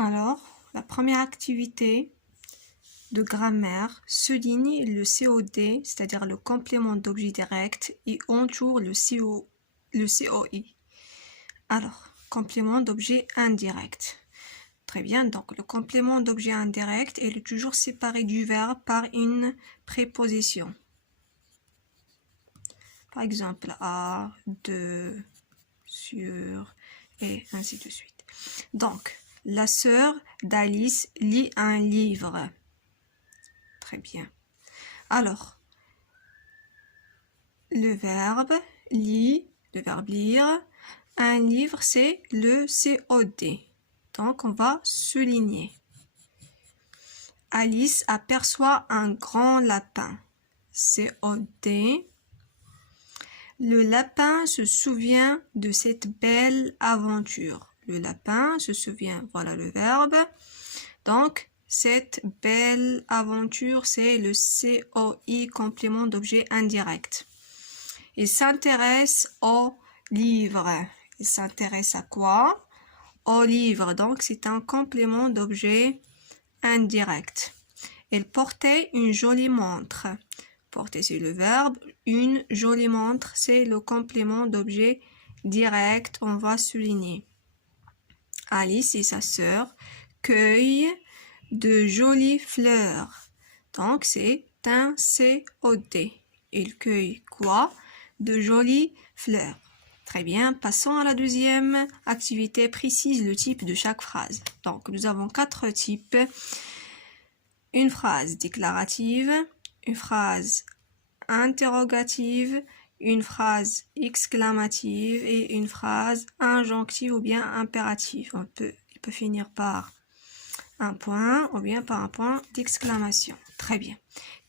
Alors, la première activité de grammaire souligne le COD, c'est-à-dire le complément d'objet direct, et entoure le COI. Alors, complément d'objet indirect. Très bien, donc le complément d'objet indirect est toujours séparé du verbe par une préposition. Par exemple, à, de, sur, et ainsi de suite. Donc, la sœur d'Alice lit un livre. Très bien. Alors, le verbe lit, le verbe lire, un livre, c'est le COD. Donc, on va souligner. Alice aperçoit un grand lapin. COD. Le lapin se souvient de cette belle aventure. Le lapin se souvient, voilà le verbe. Donc, cette belle aventure, c'est le COI, complément d'objet indirect. Il s'intéresse au livre. Il s'intéresse à quoi? Au livre. Donc, c'est un complément d'objet indirect. Il portait une jolie montre. Porter, c'est le verbe. Une jolie montre, c'est le complément d'objet direct. On va souligner. Alice et sa sœur cueillent de jolies fleurs. Donc, c'est un COD. Ils cueillent quoi? De jolies fleurs. Très bien. Passons à la deuxième activité. Précise le type de chaque phrase. Donc, nous avons 4 types. Une phrase déclarative, une phrase interrogative, une phrase exclamative et une phrase injonctive ou bien impérative. Il peut finir par un point ou bien par un point d'exclamation. Très bien.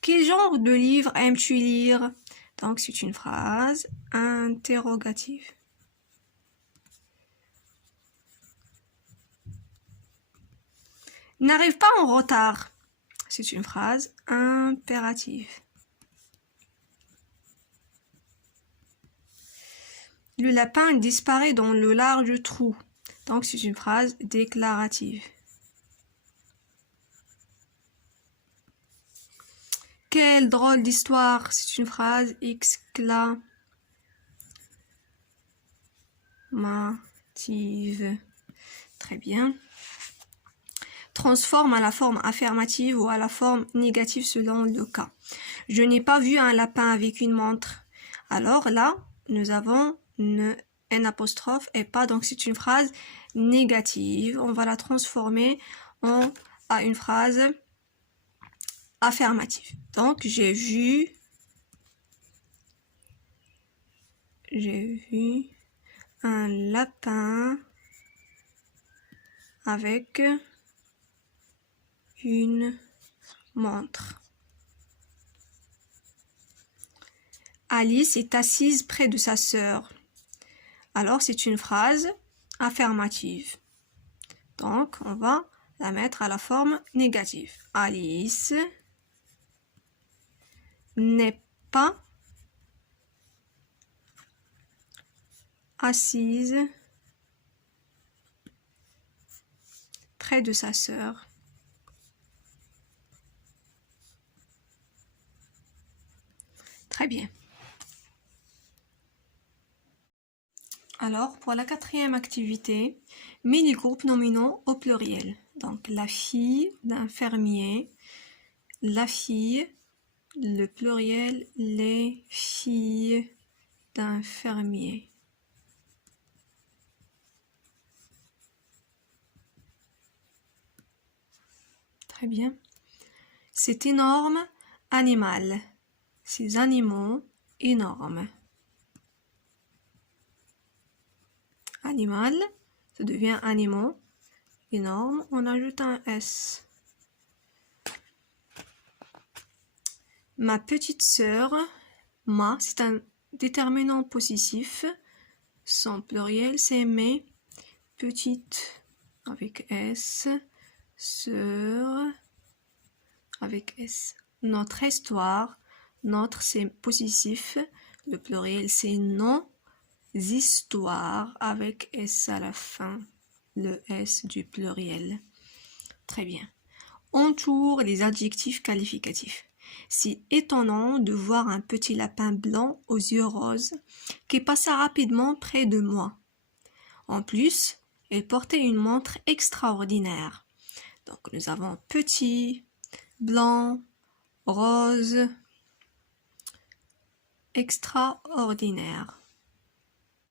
Quel genre de livre aimes-tu lire? Donc, c'est une phrase interrogative. N'arrive pas en retard. C'est une phrase impérative. Le lapin disparaît dans le large trou. Donc, c'est une phrase déclarative. Quelle drôle d'histoire! C'est une phrase exclamative. Très bien. Transforme à la forme affirmative ou à la forme négative selon le cas. Je n'ai pas vu un lapin avec une montre. Alors là, nous avons un apostrophe et pas, donc c'est une phrase négative. On va la transformer à une phrase affirmative. Donc, j'ai vu un lapin avec une montre. Alice est assise près de sa sœur. Alors, c'est une phrase affirmative. Donc, on va la mettre à la forme négative. Alice n'est pas assise près de sa sœur. Très bien. Alors, pour la quatrième activité, mets les groupes nominaux au pluriel. Donc, la fille d'un fermier, la fille, le pluriel, les filles d'un fermier. Très bien. Cet énorme animal. Ces animaux énormes. Animal, ça devient animaux. Énorme, on ajoute un S. Ma petite sœur, ma, c'est un déterminant possessif. Son pluriel, c'est mes petites, avec S. Sœur, avec S. Notre histoire, notre, c'est possessif. Le pluriel, c'est nos histoires, avec S à la fin. Le S du pluriel. Très bien. Entoure les adjectifs qualificatifs. C'est étonnant de voir un petit lapin blanc aux yeux roses qui passa rapidement près de moi. En plus, il portait une montre extraordinaire. Donc nous avons petit, blanc, rose, extraordinaire.